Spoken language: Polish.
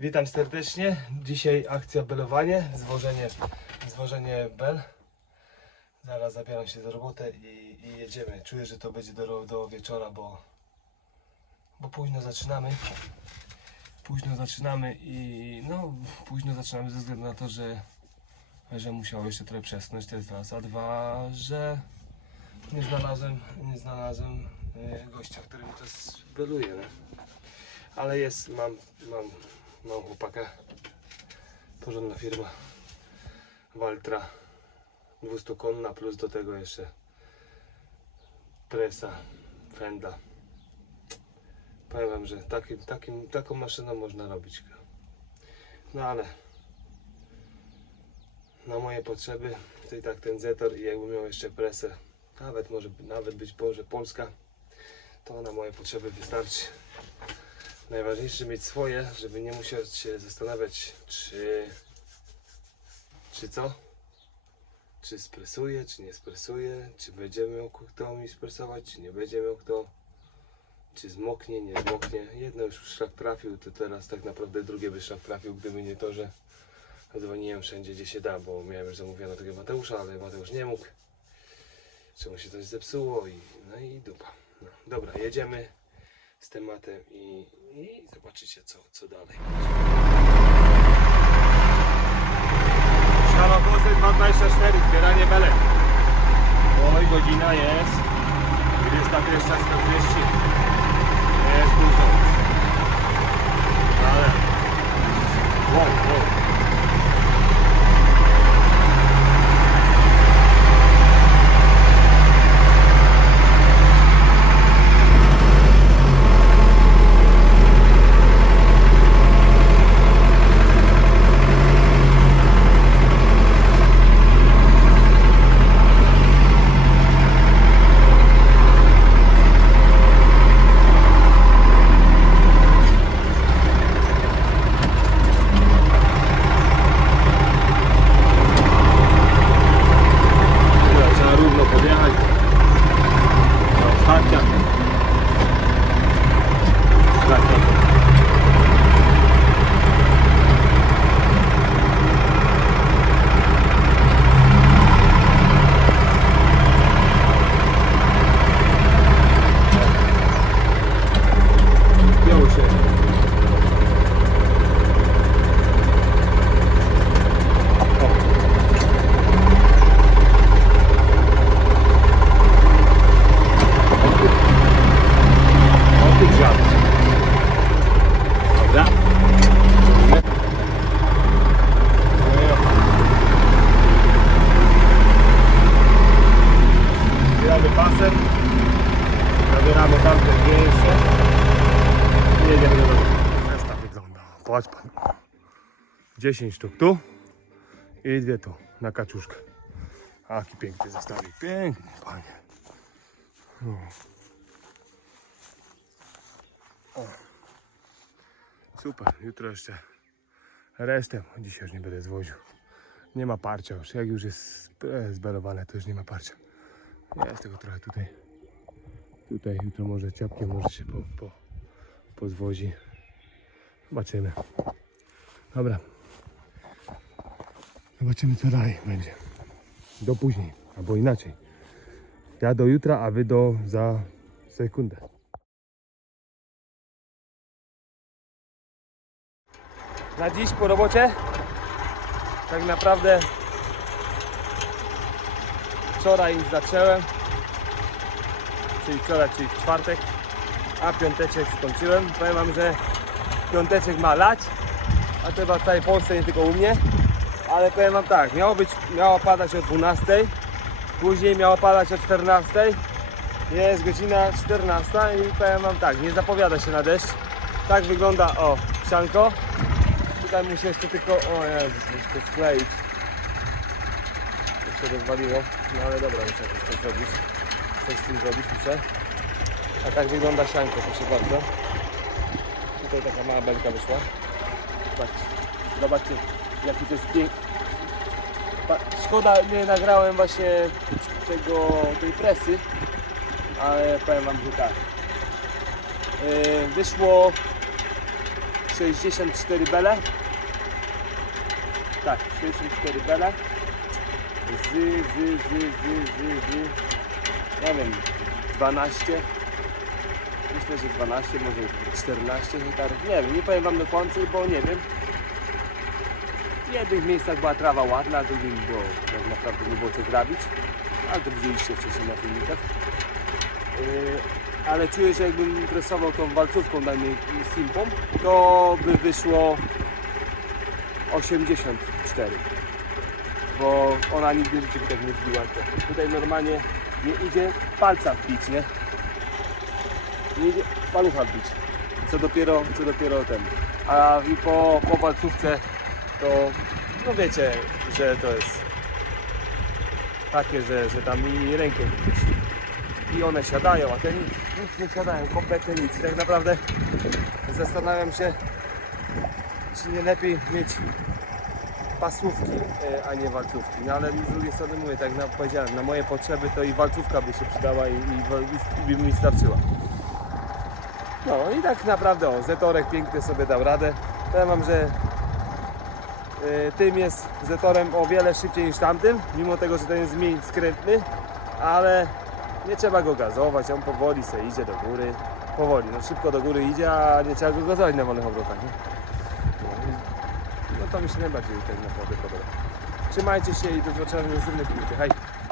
Witam serdecznie. Dzisiaj akcja belowanie, zwożenie, zwożenie bel. Zaraz zabieram się za robotę i, i jedziemy. Czuję, że to będzie do, do wieczora, bo, bo późno zaczynamy. Późno zaczynamy i no późno zaczynamy ze względu na to, że, że musiało jeszcze trochę przesunąć, to jest raz, a dwa, że nie znalazłem, nie znalazłem e, gościa, który mi to zbeluje. Nie? Ale jest, mam, mam, mam chłopaka, porządna firma, Waltra, 200 konna plus do tego jeszcze presa, fenda. Powiem wam, że takim, takim, taką maszyną można robić. No ale na moje potrzeby to i tak ten Zetor i jakby miał jeszcze presę, nawet może nawet być może Polska, to na moje potrzeby wystarczy. Najważniejsze mieć swoje, żeby nie musieć się zastanawiać, czy, czy co? Czy spresuje, czy nie spresuje, czy będzie miał kto mi spresować, czy nie będzie miał kto, czy zmoknie, nie zmoknie. Jedno już szlak trafił, to teraz tak naprawdę drugie by szlak trafił, gdyby nie to, że dzwoniłem wszędzie, gdzie się da, bo miałem już zamówione tego Mateusza, ale Mateusz nie mógł. Czemu się coś zepsuło i no i dupa. No, dobra, jedziemy z tematem i, i zobaczycie co, co dalej. Szalowozy 224, zbieranie belek. Oj, godzina jest 21.40. Jest dużo. Ale... Wow, wow. 10 sztuk tu i dwie tu na kaczuszkę. Aki piękny zestawik. Piękny, panie. No. Super, jutro jeszcze resztę. Dzisiaj już nie będę zwoził. Nie ma parcia już. Jak już jest zbelowane, to już nie ma parcia. Jest tego trochę tutaj. Tutaj jutro może ciapkiem może się po, po, pozwozi. Zobaczymy. Dobra. Zobaczymy co dalej będzie. Do później, albo inaczej. Ja do jutra, a wy do za sekundę. na dziś po robocie. Tak naprawdę wczoraj zacząłem, czyli wczoraj, czyli w czwartek, a piąteczek skończyłem. Powiem wam, że piąteczek ma lać, a to chyba w całej Polsce, nie tylko u mnie. Ale powiem wam tak, miało być, miało padać o 12, później miało padać o 14. Jest godzina 14 i powiem wam tak, nie zapowiada się na deszcz. Tak wygląda o sianko. Tutaj muszę jeszcze tylko, o Jezus, muszę to skleić. To się rozwaliło, no ale dobra, muszę coś zrobić. Coś z tym zrobić muszę. A tak wygląda sianko, proszę bardzo. Tutaj taka mała belka wyszła. Zobaczcie, zobaczcie jaki to jest piękny. Szkoda, nie nagrałem właśnie tego, tej presy, ale powiem wam, że tak. Yy, wyszło 64 bele. Tak, 64 bele. Z, z, z, z, z, z, nie wiem, 12. Myślę, że 12, może 14 hektarów. Nie wiem, nie powiem Wam dokładnie, bo nie wiem. W jednych miejscach była trawa ładna, w drugim było, tak naprawdę nie było co grabić. Ale to widzieliście wcześniej na filmikach. Yy, ale czuję, że jakbym presował tą walcówką dajmy simpą, to by wyszło 84. Bo ona nigdy by tak nie zbiła. Tutaj normalnie nie idzie palca wbić, nie? Nie idzie palucha wbić. Co dopiero, co dopiero ten. A po, po to no wiecie, że to jest takie, że, że tam i rękę wbić. I one siadają, a te nic, nic nie siadają, kompletnie nic. I tak naprawdę zastanawiam się, czy nie lepiej mieć pasówki, e, a nie walcówki. No ale z drugiej strony mówię, tak jak powiedziałem, na moje potrzeby to i walcówka by się przydała i, i, i by mi starczyła. No i tak naprawdę o, Zetorek piękny sobie dał radę. Powiem wam, że tym jest Zetorem o wiele szybciej niż tamtym, mimo tego, że ten jest mniej skrętny, ale nie trzeba go gazować, on powoli sobie idzie do góry. Powoli, no szybko do góry idzie, a nie trzeba go gazować na wolnych obrotach. Nie? No, no to mi się najbardziej tak naprawdę podoba. Trzymajcie się i do zobaczenia w następnym filmie. Hej!